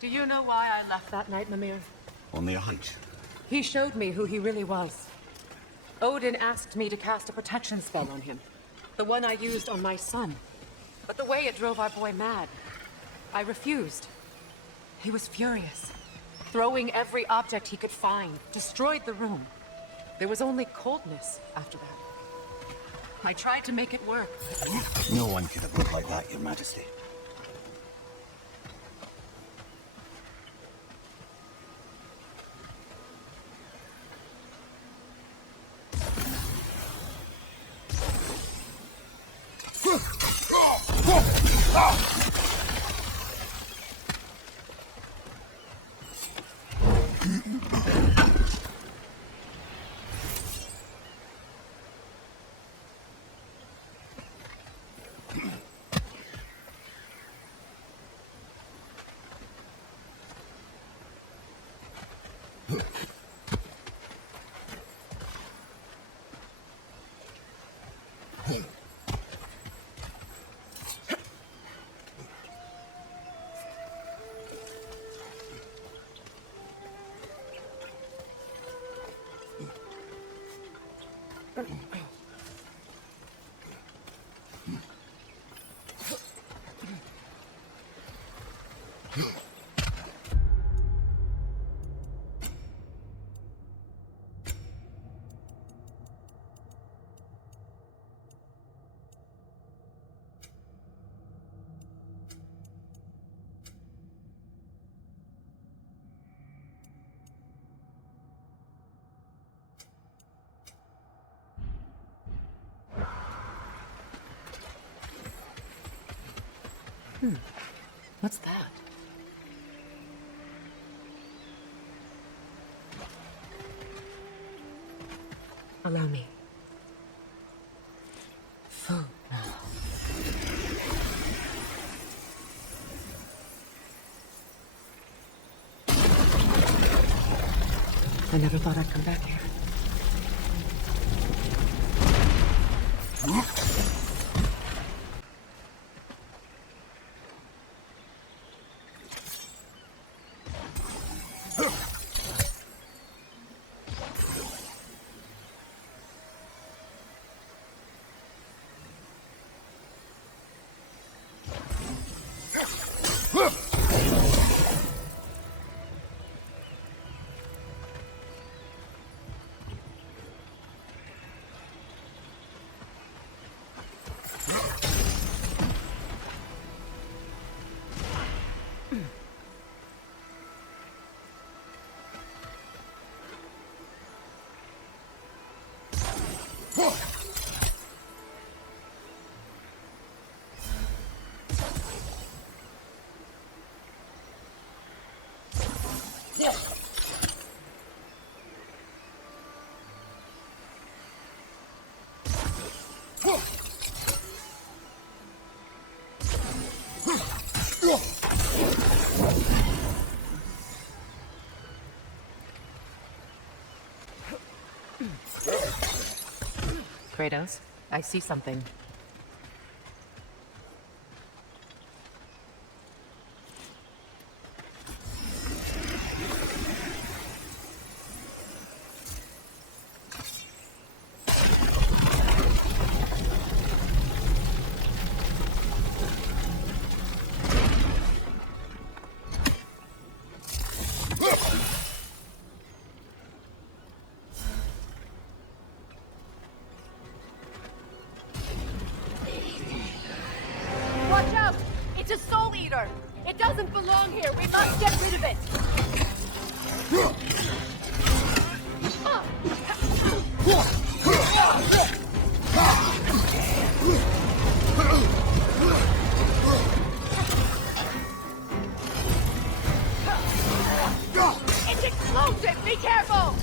Do you know why I left that night, Mimir? Only a hunch. He showed me who he really was. Odin asked me to cast a protection spell on him. The one I used on my son. But the way it drove our boy mad. I refused. He was furious. Throwing every object he could find. Destroyed the room. There was only coldness after that. I tried to make it work. No one could have looked like that, Your Majesty. What's that? Allow me. Food. I never thought I'd come back here. Kratos, I see something. Eater! It doesn't belong here! We must get rid of it! It's explosive! Be careful!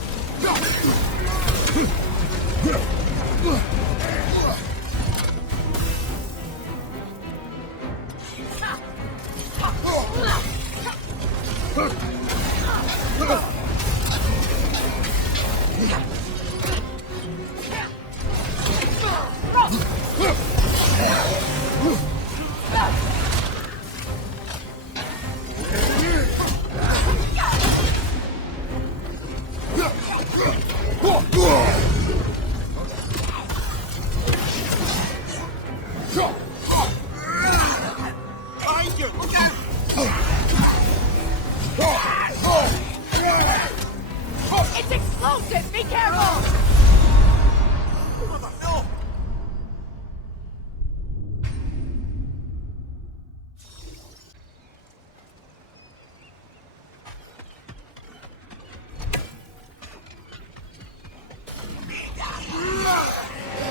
It's explosive! Be careful!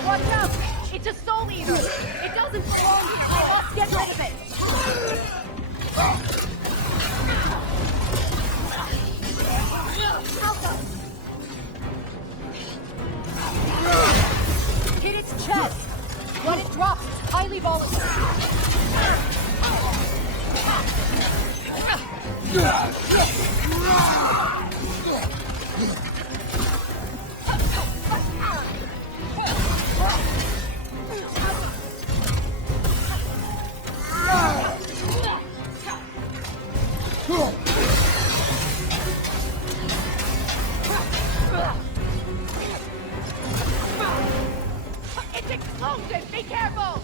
Watch out! It's a soul eater! It doesn't belong here! We must get rid of it! Hit its chest! When it drops, it's highly volatile. It's explosive! Be careful!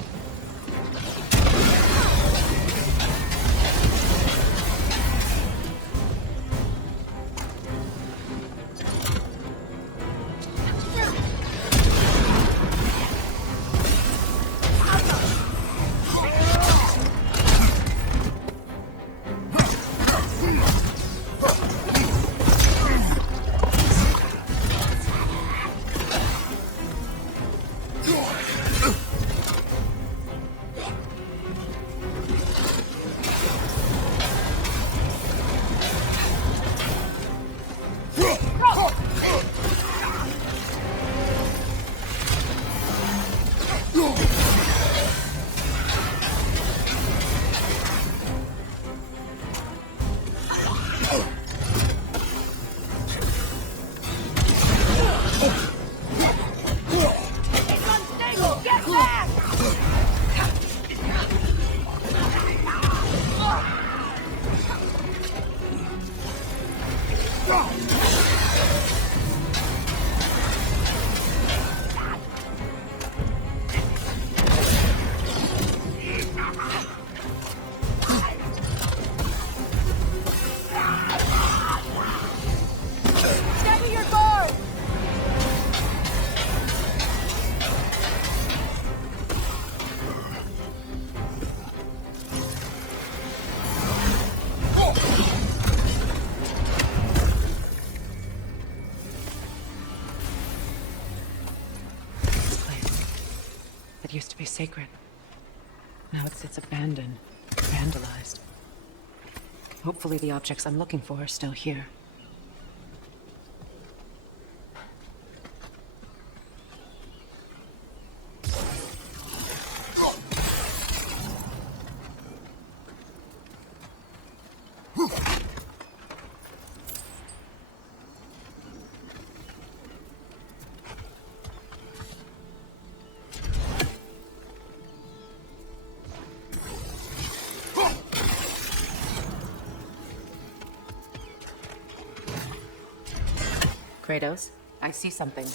Used to be sacred. Now it sits abandoned, vandalized. Hopefully the objects I'm looking for are still here. Kratos, I see something.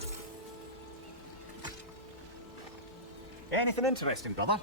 Anything interesting, brother?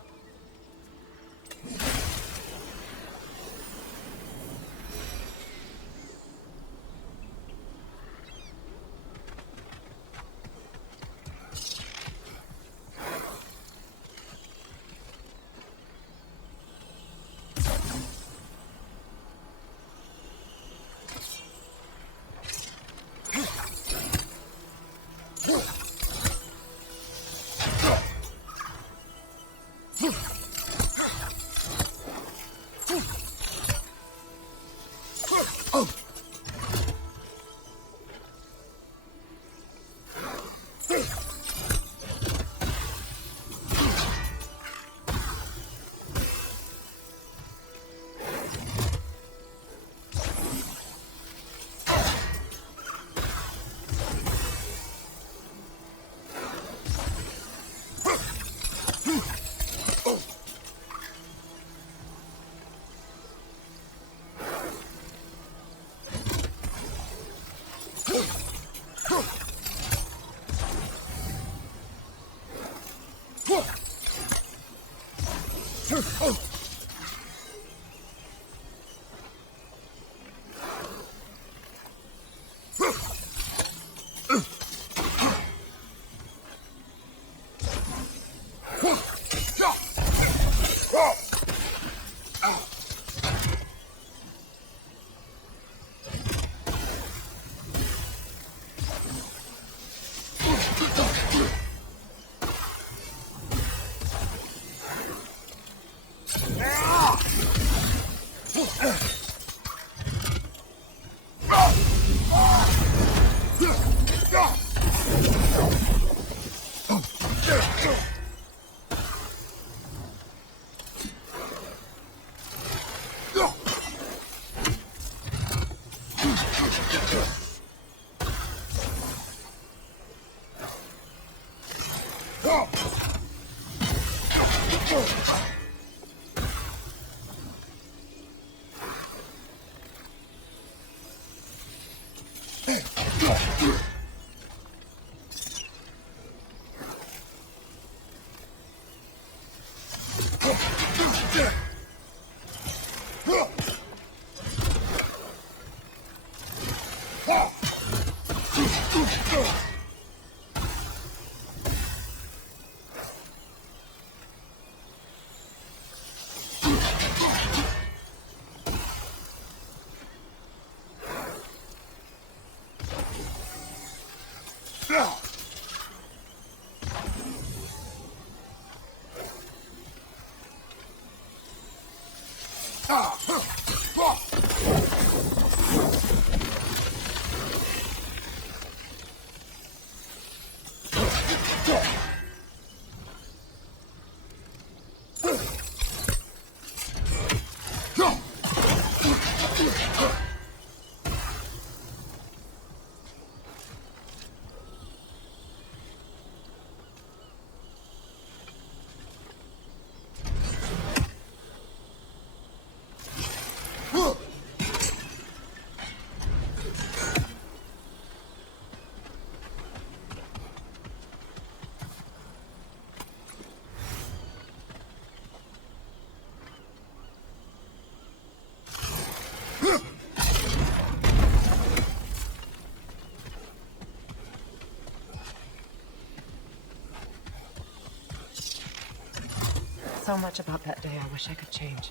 So much about that day I wish I could change.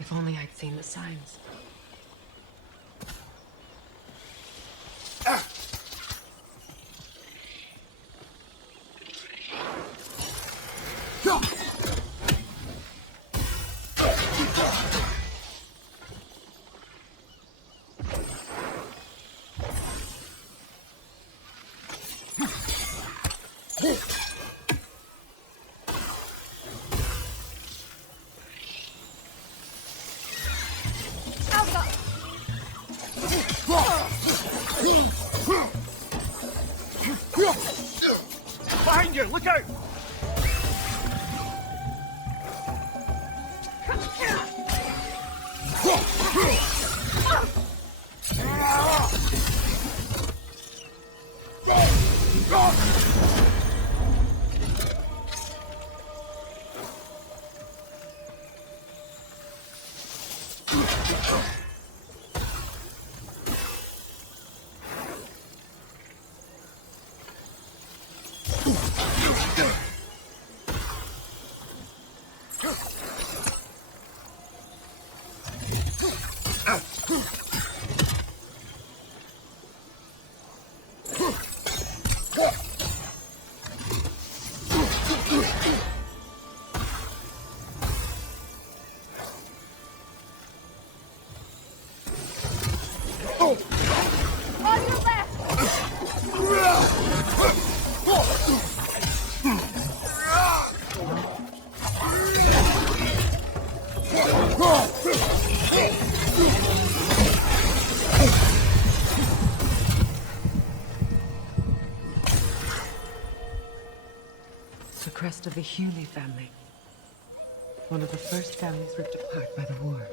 If only I'd seen the signs. Behind you! Look out! The crest of the Hewley family. One of the first families ripped apart by the war.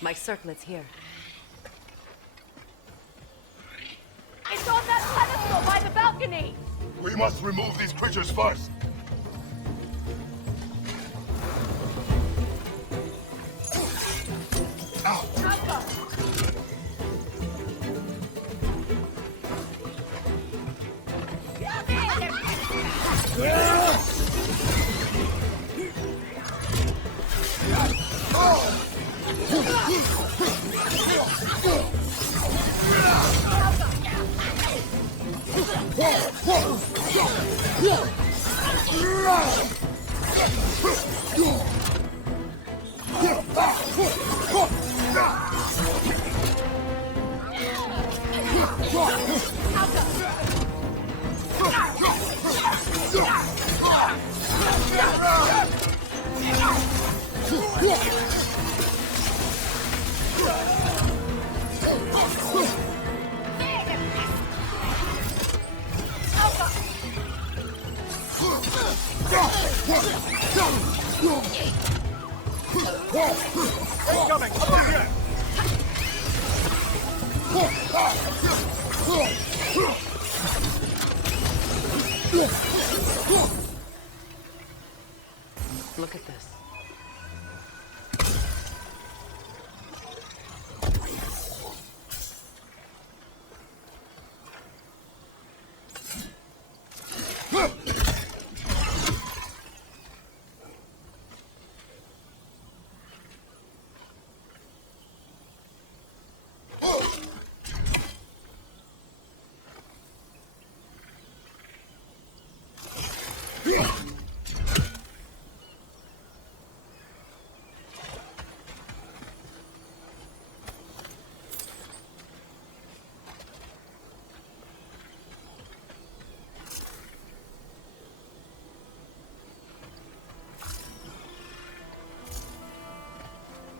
My circlet's here. balcony! We must remove these creatures first. Incoming! Over here! Look at this.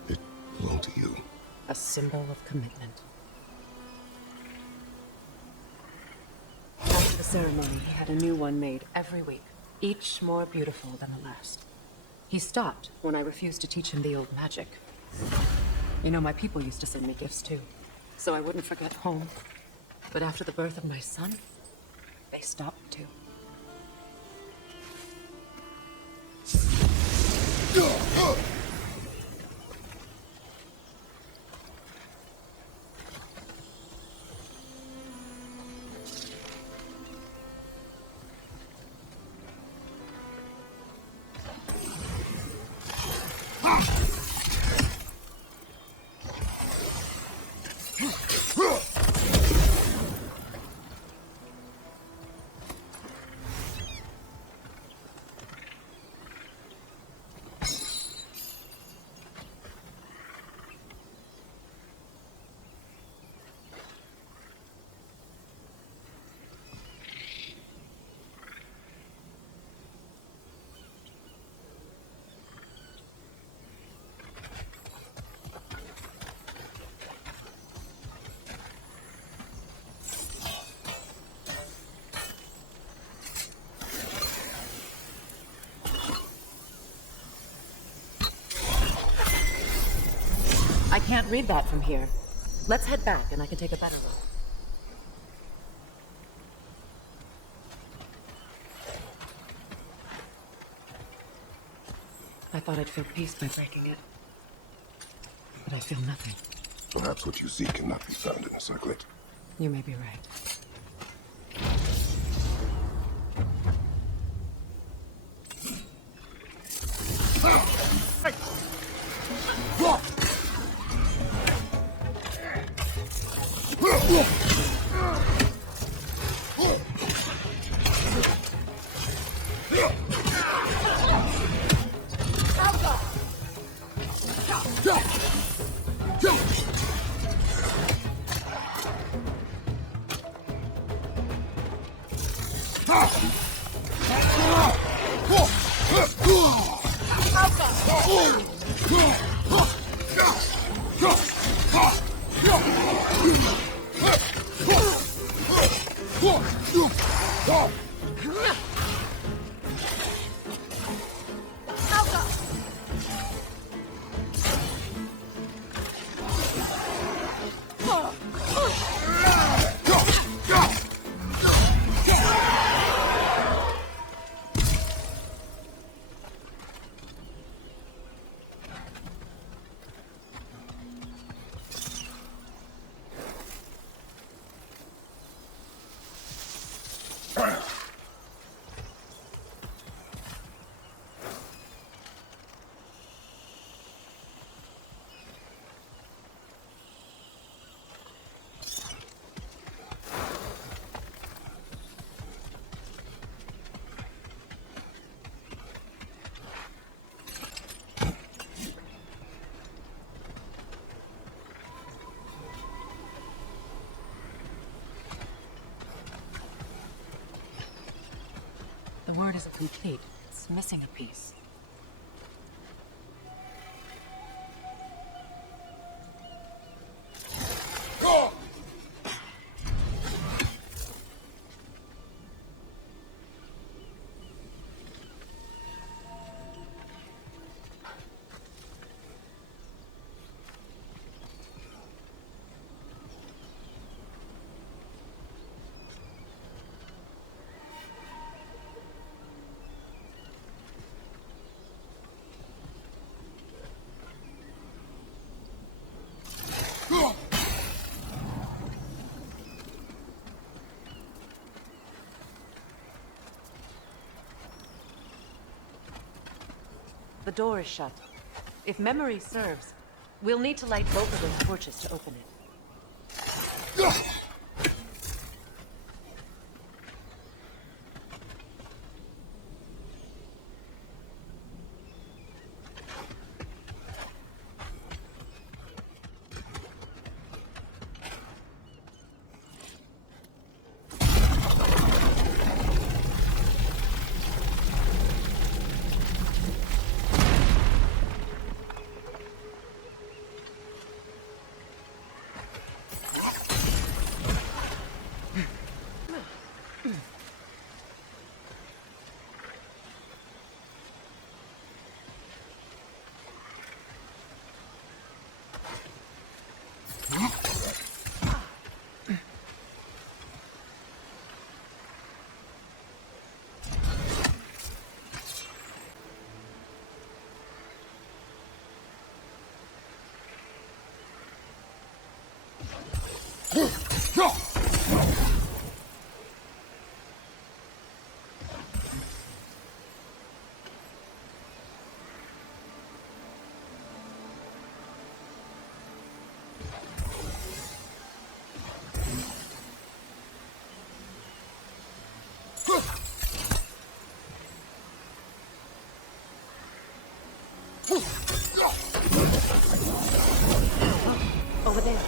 It belonged to you. A symbol of commitment. After the ceremony, he had a new one made every week, each more beautiful than the last. He stopped when I refused to teach him the old magic. You know, my people used to send me gifts too, so I wouldn't forget home. But after the birth of my son, they stopped too. I can't read that from here. Let's head back and I can take a better look. I thought I'd feel peace by breaking it. But I feel nothing. Perhaps what you seek cannot be found in a circlet. You may be right. word isn't complete. It's missing a piece. The door is shut. If memory serves, we'll need to light both of those torches to open it. Over there.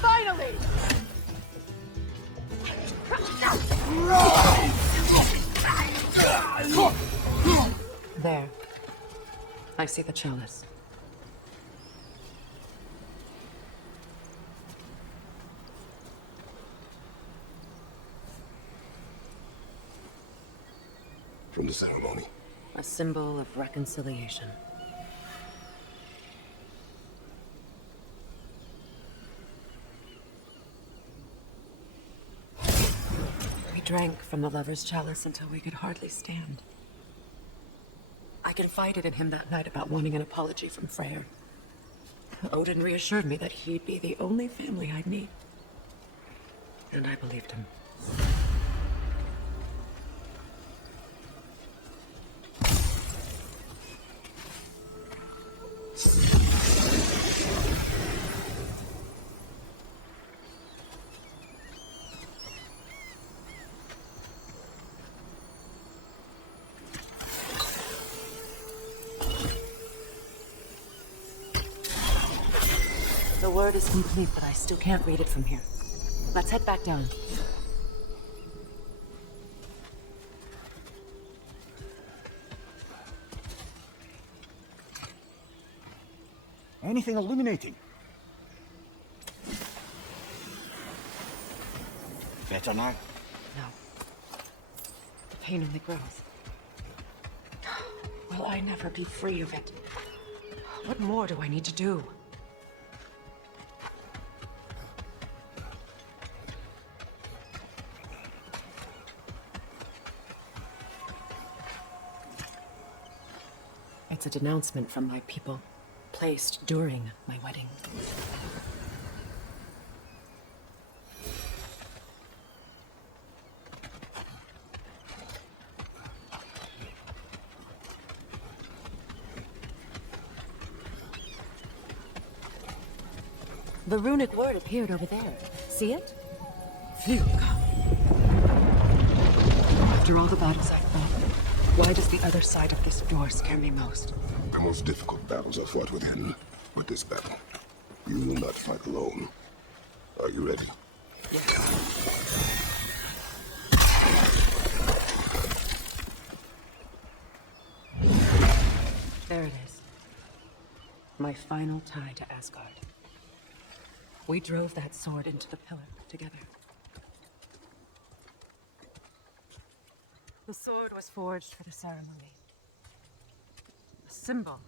Finally! There. I see the chalice. From the ceremony. A symbol of reconciliation. We drank from the lover's chalice until we could hardly stand. I confided in him that night about wanting an apology from Freyr. Odin reassured me that he'd be the only family I'd need. And I believed him. The word is complete, but I still can't read it from here. Let's head back down. Anything illuminating? Better now? No. The pain only grows. Will I never be free of it? What more do I need to do? It's a denouncement from my people, placed during my wedding. The runic word appeared over there. See it? Phew. After all the battles I've fought, why does the other side of this door scare me most? The most difficult battles are fought within. But this battle, you will not fight alone. Are you ready? There it is. My final tie to Asgard. We drove that sword into the pillar together. The sword was forged for the ceremony. A symbol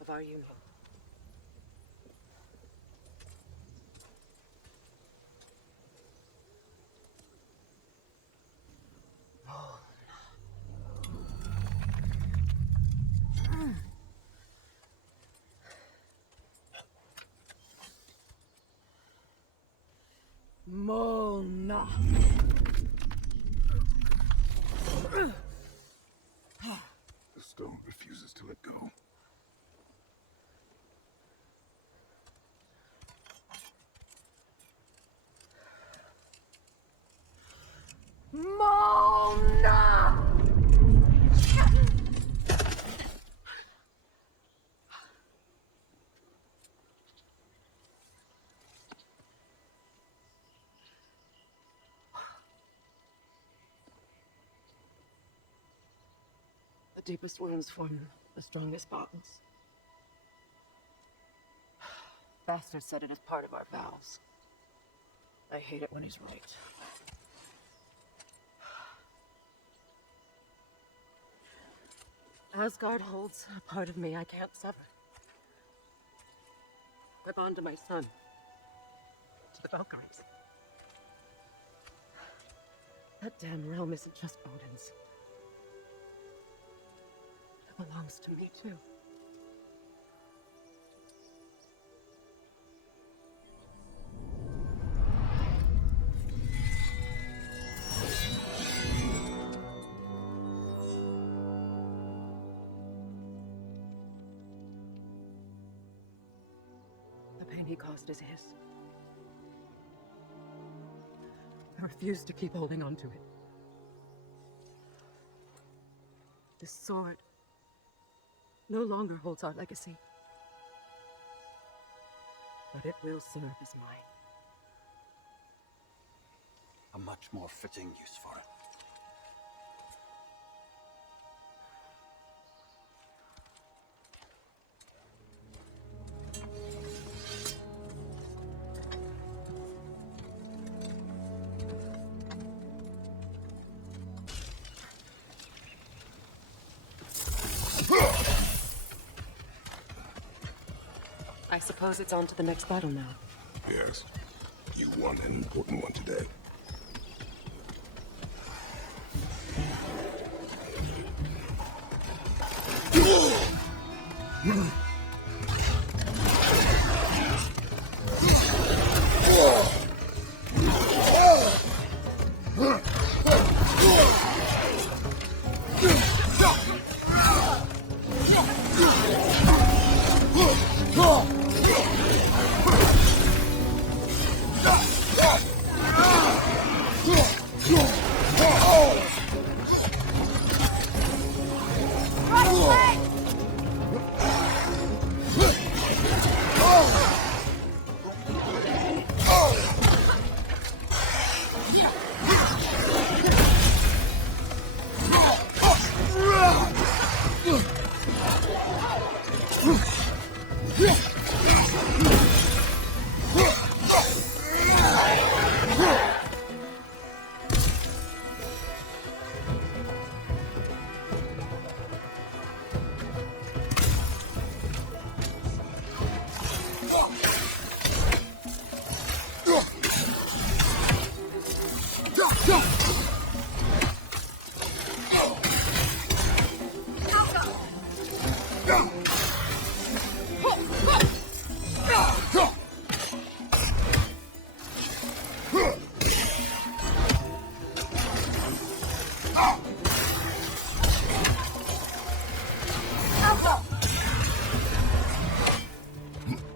of our union. Mona. The stone refuses to let go. Mona! The deepest wounds form the strongest bonds. Bastard said it is part of our vows. I hate it when he's right. Asgard holds a part of me I can't sever. I bond to my son. To the Valkyries. That damn realm isn't just Odin's. It belongs to me, too. The pain he caused is his. I refuse to keep holding on to it. This sword no longer holds our legacy. But it will serve as mine. A much more fitting use for it. I suppose it's on to the next battle now. Yes. You won an important one today.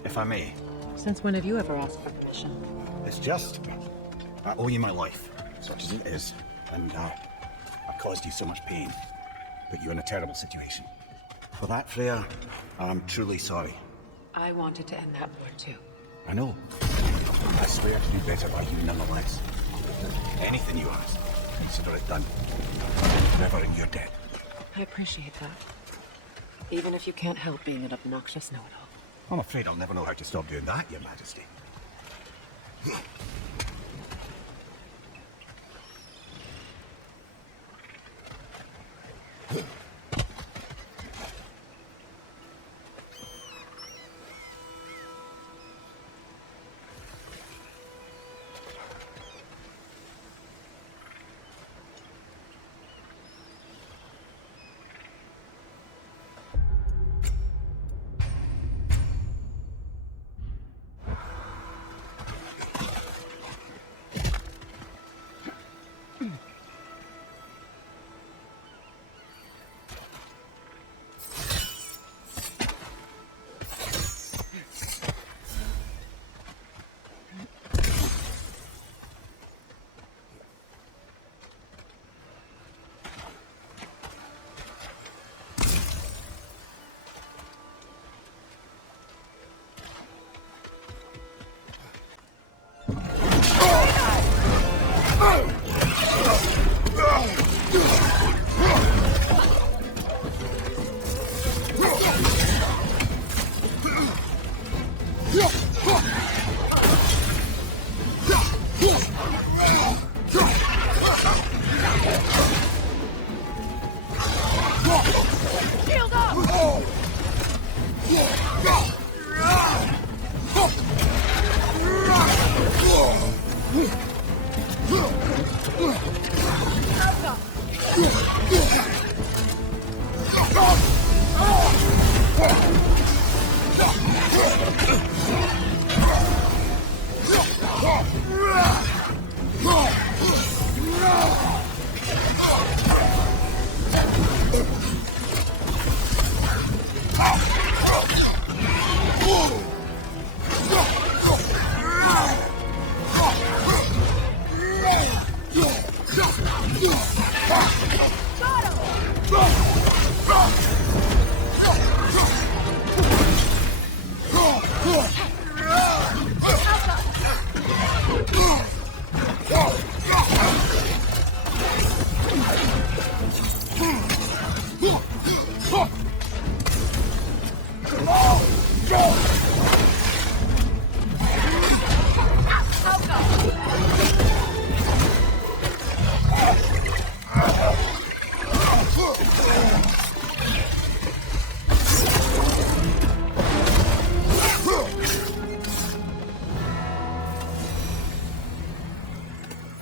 If I may. Since when have you ever asked for permission? It's just... I owe you my life, such as it is. And I've caused you so much pain. Put you in a terrible situation. For that, Freya, I'm truly sorry. I wanted to end that war too. I know. I swear to do better by you nonetheless. Anything you ask, consider it done. Remembering your debt. I appreciate that. Even if you can't help being an obnoxious know-it-all. I'm afraid I'll never know how to stop doing that, Your Majesty.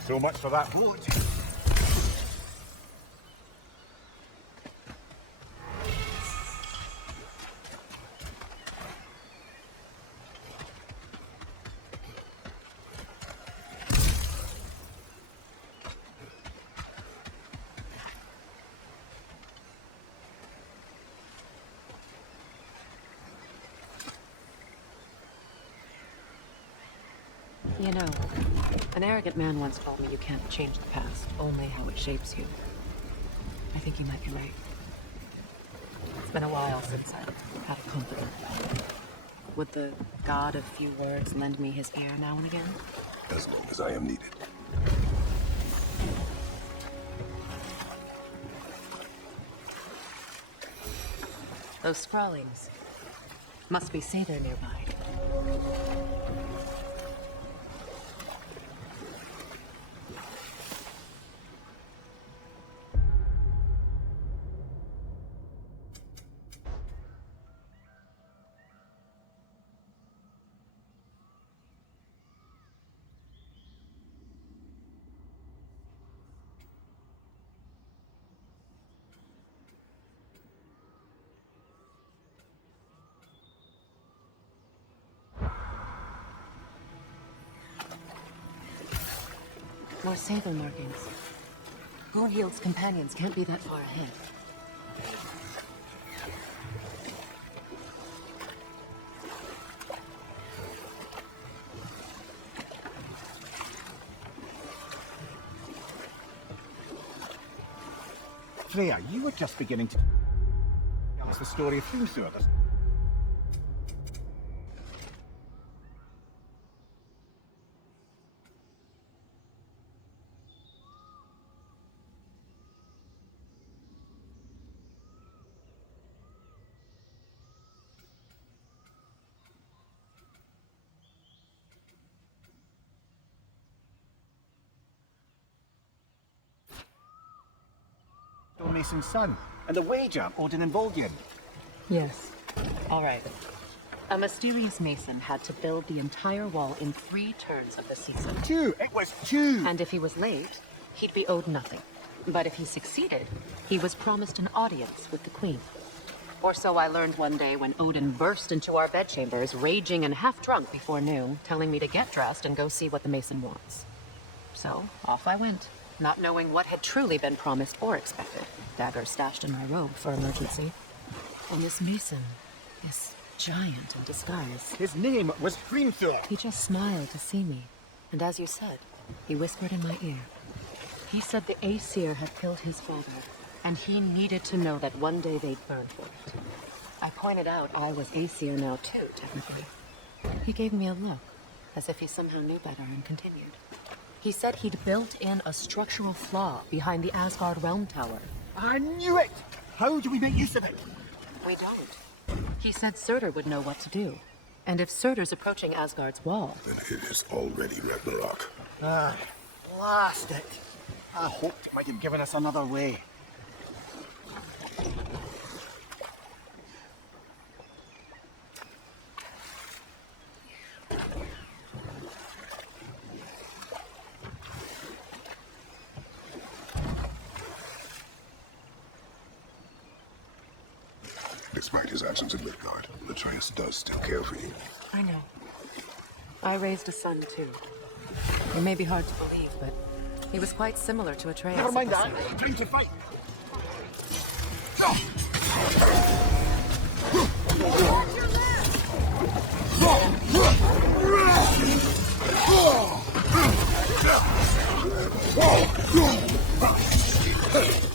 So much for that wood. You know, an arrogant man once told me you can't change the past, only how it shapes you. I think you might be right. It's been a while since I've had a confidant. Would the god of few words lend me his ear now and again? As long as I am needed. Those scrawlings must be Sæther nearby. More Sæther markings. Gunhild's companions can't be that far ahead. Freya, you were just beginning to tell us the story of Fimbulwinter. Mason's son, and the wager Odin and Volgin. Yes. All right. A mysterious mason had to build the entire wall in 3 turns of the season. 2! It was 2! And if he was late, he'd be owed nothing. But if he succeeded, he was promised an audience with the queen. Or so I learned one day when Odin burst into our bedchambers, raging and half drunk before noon, telling me to get dressed and go see what the mason wants. So, off I went, not knowing what had truly been promised or expected. Dagger stashed in my robe for emergency. And this mason, this giant in disguise. His name was Hrimthur. He just smiled to see me. And as you said, he whispered in my ear. He said the Æsir had killed his father, and he needed to know that one day they'd burn for it. I pointed out I was Æsir now too, technically. He gave me a look, as if he somehow knew better, and continued. He said he'd built in a structural flaw behind the Asgard realm tower. I knew it! How do we make use of it? We don't. He said Surtur would know what to do. And if Surtur's approaching Asgard's wall... Then it is already Ragnarok. Blast it! I hoped it might have given us another way. Despite his actions in Midgard, Atreus does still care for you. I know. I raised a son, too. It may be hard to believe, but he was quite similar to Atreus. Never mind that. Time to fight.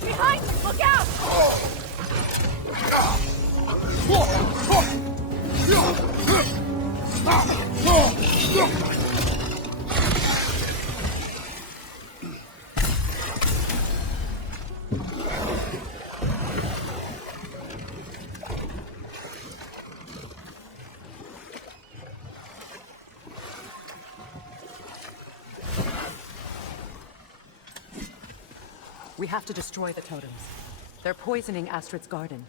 Behind! Look out! We have to destroy the totems. They're poisoning Astrid's garden.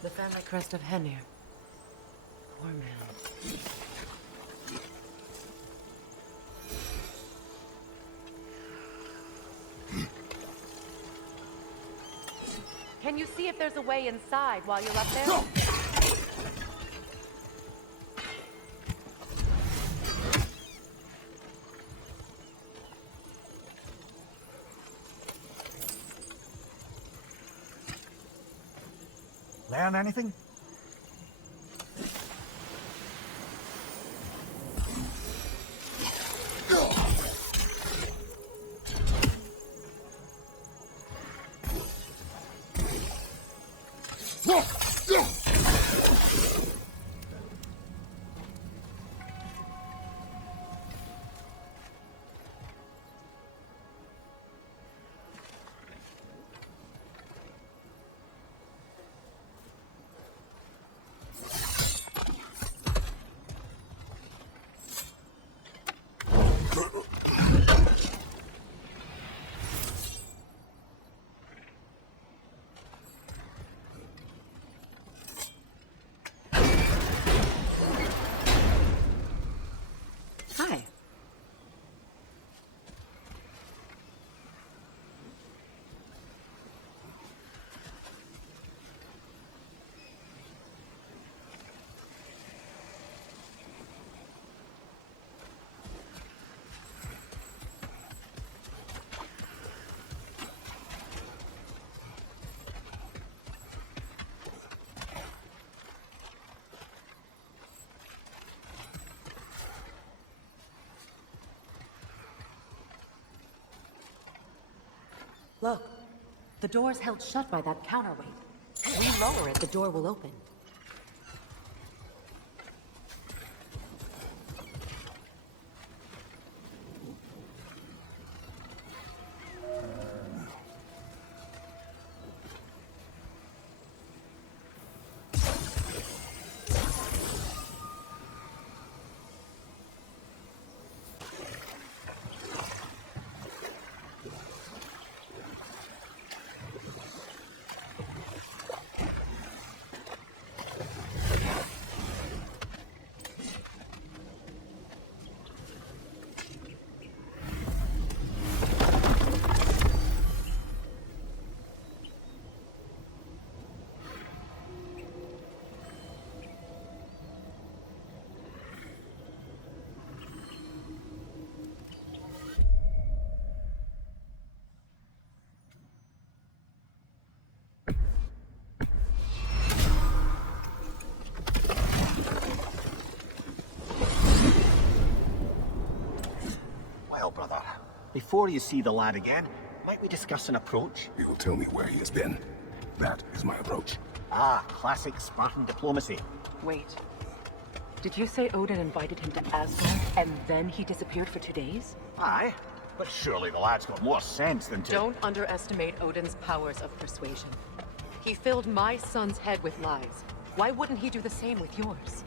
The family crest of Vanir. Poor man. Can you see if there's a way inside while you're up there? Learn anything? Hi. Look, the door's held shut by that counterweight. We lower it, the door will open. Well, brother, before you see the lad again, might we discuss an approach? You will tell me where he has been. That is my approach. Ah, classic Spartan diplomacy. Wait. Did you say Odin invited him to Asgard, and then he disappeared for 2 days? Aye, but surely the lad's got more sense than to... Don't underestimate Odin's powers of persuasion. He filled my son's head with lies. Why wouldn't he do the same with yours?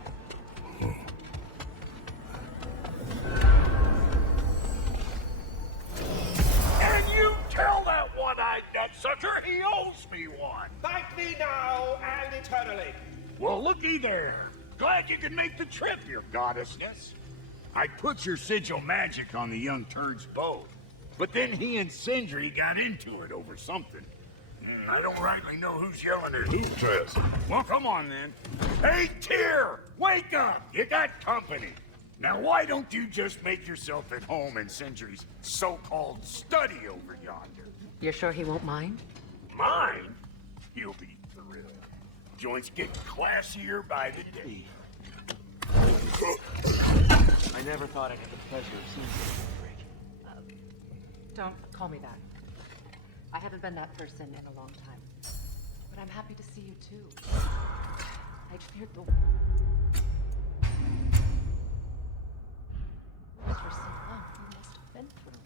And you tell that one-eyed nutsucker he owes me one! Thank me now and eternally. Well, looky there. Glad you could make the trip, your goddessness. I put your sigil magic on the young turd's bow, but then he and Sindri got into it over something. I don't rightly know who's yelling at who, Tress. Well, come on then. Hey, Tyr! Wake up! You got company. Now, why don't you just make yourself at home in Sindri's so-called study over yonder? You're sure he won't mind? Mine? You'll be thrilled. Joints get classier by the day. I never thought I'd have the pleasure of seeing you, Don't call me that. I haven't been that person in a long time. But I'm happy to see you too. I'd feared the... For so long, you must have been through.